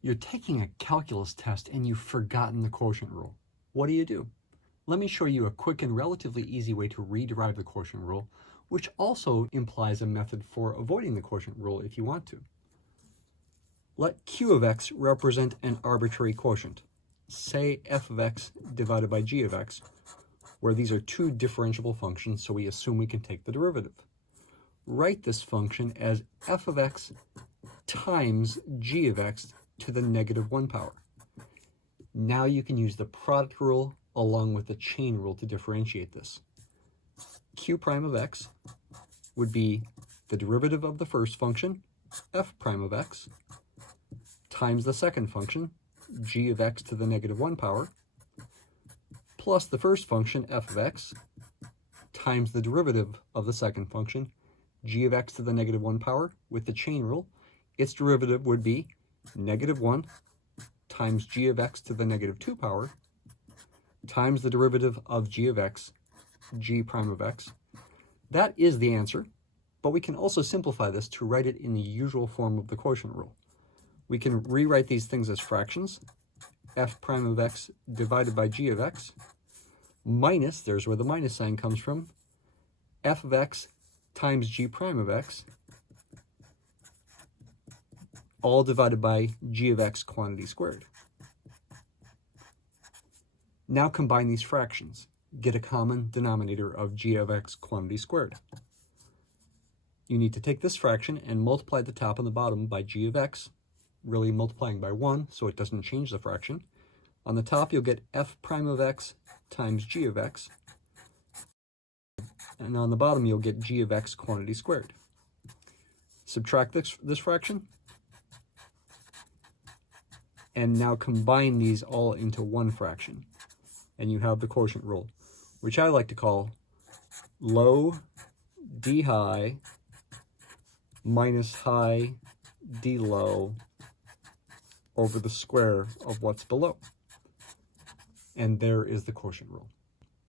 You're taking a calculus test and you've forgotten the quotient rule. What do? Let me show you a quick and relatively easy way to rederive the quotient rule, which also implies a method for avoiding the quotient rule if you want to. Let q of x represent an arbitrary quotient, say f of x divided by g of x, where these are two differentiable functions, so we assume we can take the derivative. Write this function as f of x times g of x to the negative 1 power. Now you can use the product rule along with the chain rule to differentiate this. Q prime of x would be the derivative of the first function, f prime of x, times the second function, g of x to the negative 1 power, plus the first function, f of x, times the derivative of the second function, g of x to the negative 1 power, with the chain rule. Its derivative would be negative 1 times g of x to the negative 2 power, times the derivative of g of x, g prime of x. That is the answer, but we can also simplify this to write it in the usual form of the quotient rule. We can rewrite these things as fractions, f prime of x divided by g of x, minus, there's where the minus sign comes from, f of x times g prime of x, all divided by g of x quantity squared. Now combine these fractions. Get a common denominator of g of x quantity squared. You need to take this fraction and multiply the top and the bottom by g of x, really multiplying by 1 so it doesn't change the fraction. On the top you'll get f prime of x times g of x, and on the bottom you'll get g of x quantity squared. Subtract this fraction, and now combine these all into one fraction, and you have the quotient rule, which I like to call low d high minus high d low over the square of what's below. And there is the quotient rule.